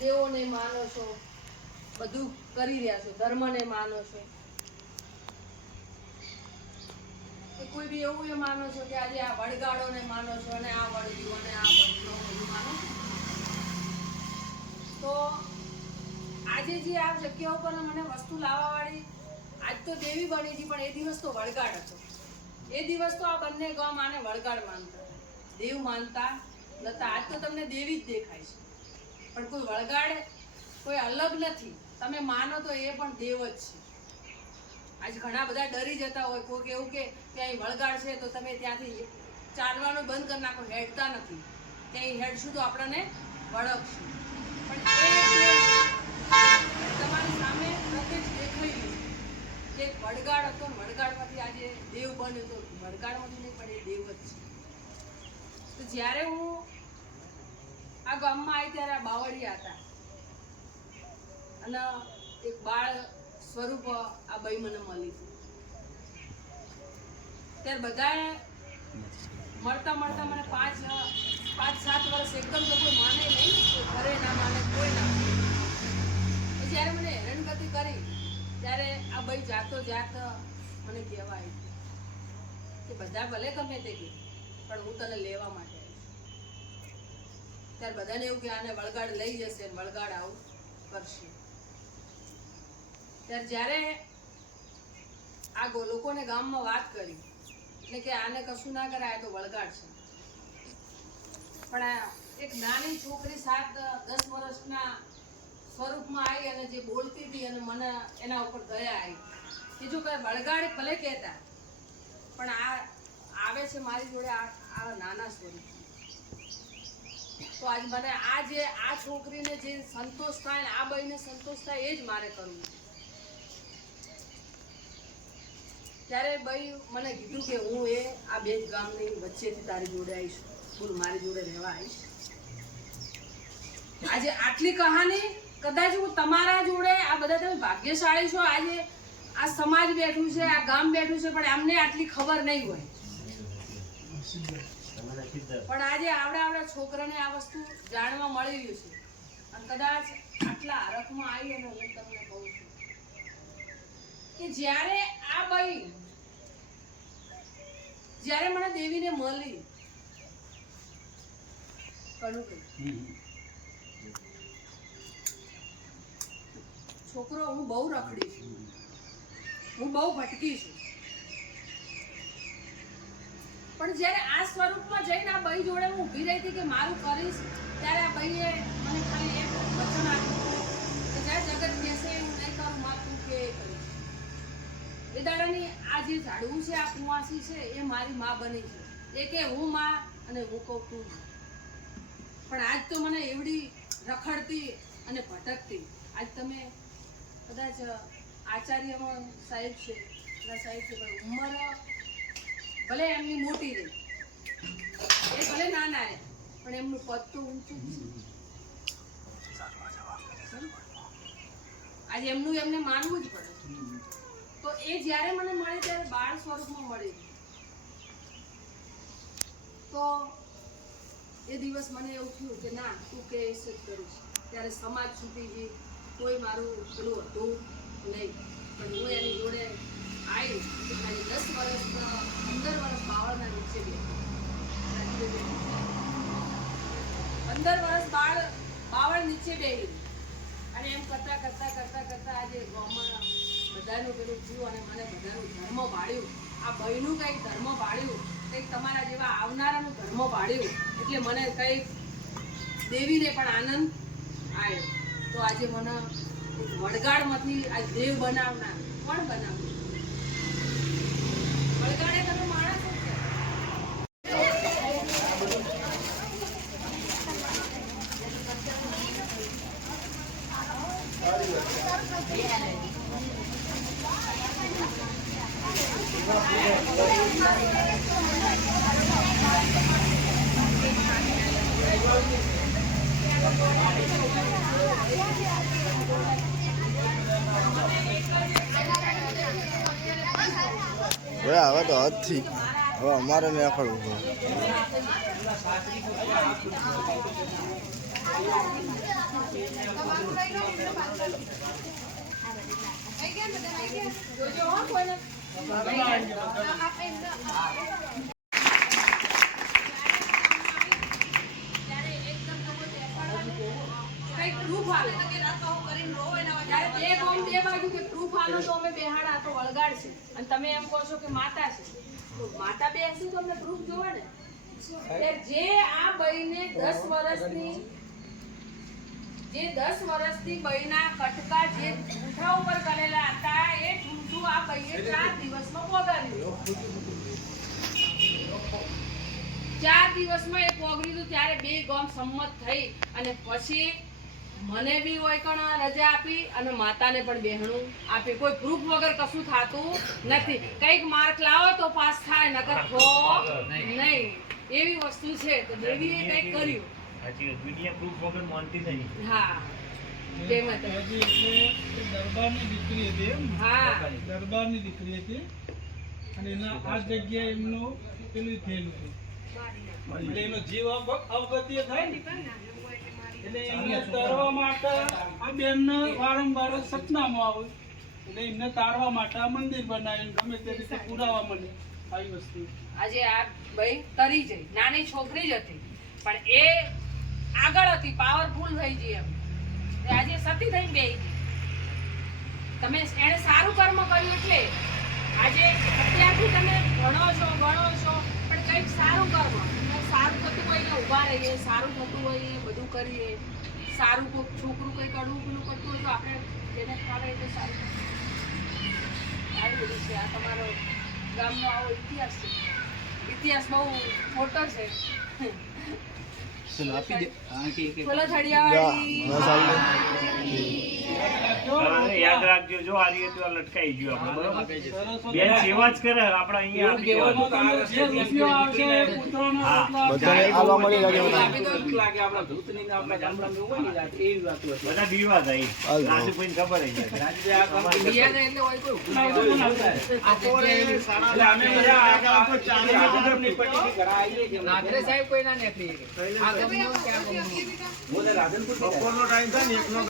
દેવોને માનો છો, બધું કરી રહ્યા છો, ધર્મને માનો છો, કોઈ બી એવું એ માનો છો કે આજે આ વડગાડોને માનો છો અને આ વળગ્યું અને આ વળગ્યું બધું માનો છો, તો આજે જે આ જગ્યા ઉપર મને વસ્તુ લાવવા વાળી આજ તો દેવી બની હતી, પણ એ દિવસ તો વળગાડ હતો. એ દિવસ તો આ બંને ગામ આને વળગાડ માનતા, દેવ માનતા નતા. આજ તો તમને દેવી જ દેખાય છે, પણ કોઈ વળગાડ કોઈ અલગ નથી. તમે માનો તો એ પણ દેવ જ છે. આજ ઘણા બધા ડરી જતા હોય, કોઈ એવું કે અહીં વળગાડ છે તો તમે ત્યાંથી ચાલવાનું બંધ કરી નાખો, હેડતા નથી, ત્યાં હેડશું તો આપણને વળગશું. પણ તમારી સામે પ્રત્યક્ષ દેખાઈ ગયું કે વડગાડ હતો, વડગાડમાંથી આજે દેવ બન્યો તો વડગાડમાંથી નહીં પણ એ દેવ જ છે. તો જ્યારે હું આ ગામમાં આવી ત્યારે આ બાવળિયા હતા અને એક બાળ સ્વરૂપ આ બાઈ મને મળી. ત્યારે બધાએ મળતા મળતા મને 5-7 વર્ષ એકદમ તો કોઈ માને નહીં, ઘરે ના માને, કોઈ ના માને. જ્યારે મને હેરાનગતિ કરી ત્યારે આ બાઈ જાતો જાત મને કહેવા આવી કે બધા ભલે ગમે તે કે પણ હું તને લેવા માટે આવીશ. ત્યારે બધાને એવું કે આને વળગાડ લઈ જશે, વળગાડ આવું કરશે. ત્યારે જ્યારે આ લોકોને ગામમાં વાત કરી એટલે કે આને કશું ના કરાય તો વળગાડ છે. પણ એક નાની છોકરી 7-10 વર્ષના સ્વરૂપમાં આવી અને જે બોલતી હતી અને મને એના ઉપર દયા આવી કે જો કઈ વળગાડ ભલે કહેતા પણ આ આવે છે મારી જોડે આ નાના સ્વરૂપ. તો આજ મને આ છોકરીને જે સંતોષ થાય ને આ બાઈને સંતોષ થાય એ જ મારે કરવું. ત્યારે બાઈ મને કીધું કે હું આ બે ગામની વચ્ચેથી તારી જોડે આવીશ, બોલ મારી જોડે રહેવા આવીશ. આજે આટલી કહાની કદાચ હું તમારા જોડે, આ બધા તમે ભાગ્યશાળી છો, આજે આ સમાજ બેઠું છે, આ ગામ બેઠું છે, પણ આમને આટલી ખબર નહીં હોય. પણ આજે આવડા છોકરાને આ વસ્તુ જાણવા મળી રહ્યું છે અને કદાચ આટલા હરખમાં આવી અને હું તમને કહું છું કે જ્યારે આ બાઈ જ્યારે મને દેવીને મળી કણું છોકરો હું બહુ રખડી છું, હું બહુ ભટકી છું, પણ જ્યારે આ સ્વરૂપમાં જઈને આ બાઈ જોડે હું ઊભી રહી હતી કે મારું કરીશ, ત્યારે આ બાઈએ મને ખાલી એક વચન આપ્યું કે જ્યારે જગત કહેશે હું નહીં કરું, માં તું કે કરીશ. એ દાડાની આ જે ઝાડવું છે, આ કુંવાસી છે, એ મારી માં બની છે. એ કે હું માં અને હું કહું તું. પણ આજ તો મને એવડી રખડતી અને ભટકતી, આજ તમે કદાચ આચાર્યમાં સાહેબ છે, પણ ઉંમર ભલે એમની મોટી રહી, એ ભલે નાના રહે, પણ એમનું પદ તો ઊંચું જ છે. આજે એમને માનવું જ પડે. તો એ જ્યારે મને મળે ત્યારે બાળ સ્વરૂપમાં મળી, તો એ દિવસ મને એવું થયું કે ના તું કે એ જ કરીશ. ત્યારે સમાજ છૂટી ગઈ, કોઈ મારું પેલું હતું નહીં, પણ હું એની જોડે આવી. 10 વર્ષ 15 વર્ષ બાવળના નીચે બેઠી, 15 વર્ષ બાવળ નીચે બેઠી અને એમ કરતા આજે ગામમાં બધાનું પેલું થયું અને મને બધાનું ધર્મ પાડ્યું. આ ભાઈનું કંઈક ધર્મ પાડ્યું, કંઈક તમારા જેવા આવનારાનું ધર્મ પાડ્યું, એટલે મને કંઈક દેવીને પણ આનંદ આવ્યો. તો આજે મને વડગાડમાંથી આ દેવ બનાવનાર કોણ બનાવ્યું? વડગાડે તમે માણસ જ છે. હવે તો હદથી હવે અમારે ને આખડવું જોજો હો કોઈને. ત્યારે એકદમ તમે બેસાડવાનું. કંઈક proof આલો. જ્યારે બે ગોમ બે બાજુ કે proof આલો તો અમે બેહાડા તો વળગાડશે. અને તમે એમ કહો છો કે માતા છે. તો માતા બેસી તો અમને proof જોવે ને. એટલે જે આ બઈને 10 વર્ષની બઈના કટકા જે ઊંઠા ઉપર કરેલા હતા એ ઠૂંઠું આ બઈએ 4 દિવસમાં પોગાડ્યું. 4 દિવસમાં એ પોગડ્યું હતું. ત્યારે બે ગામ સંમત થઈ અને પછી મને બી હોય કણ રજા આપી અને માતાને પણ બેહણું આપી. કોઈ પ્રૂફ વગર કશું થાતું નથી. કઈક માર્ક લાવો તો પાસ થાય, નકર થો નહીં. એવી વસ્તુ છે. તો દેવીએ કઈક કર્યું. દુનિયા પ્રૂફ વગર માનતી નહીં. હા તેમ જ. હજી એટલે એ દરબારની દીકરી હતી એમ? હા દરબારની દીકરી હતી અને એના આ જગ્યાએ એમનું પેલું થયેલું હતું એટલે એનો જીવ અવગત્ય થાય ને એટલે એમને તારવા માટે આ બેનને વારંવાર સપનામાં આવે એટલે એમને તારવા માટે આ મંદિર બનાવ્યું. ગમે તે રીતે પુરાવા મળે આવી વસ્તુ. આજે આ ભાઈ તરી જઈ. નાની છોકરી જ હતી પણ એ આગળ હતી, પાવરફુલ થઈ ગઈ એમ. એ આજે સતી થઈને બેહી ગઈ. તમે એને સારું કર્મ કર્યું એટલે આજે અત્યારથી તમે ભણો છો પણ કંઈક સારું કર્મ. સારું થતું હોય ને ઊભા રહીએ, સારું થતું હોય એ બધું કરીએ. સારું કોઈક છોકરું કંઈક અડવું પેલું કરતું હોય તો આપણે એને ફાવે એટલે સારું. આવી બધું છે. આ તમારો ગામનો આવો ઇતિહાસ છે. ઇતિહાસ બહુ મોટો છે. બોલો થડિયાવાળી. યાદ રાખજો, જો આ રીતે તો લટકાઈ ગયું આપણે, બરોબર? બેન સેવા જ કરે આપણે અહીંયા આપી દેવાનું. જે રૂપિયો આવશે એ પુત્રોનો હા. એટલા બધાને આલવા મળી લાગે મને. બધા બીવા થાય. હાલ. રાજુભાઈને ખબર જ છે. રાજુભાઈ આ કામ બિયાને એટલે હોય કોઈ ઊભું નહીં. પણ આવશે. આ જગ્યાએ એટલે અમે બધા નાગરે સાહેબ કોઈ ના નીકળી. આ ગમનો કે આ ગમનો. બપોરનો ટાઈમ થાય ને એકનો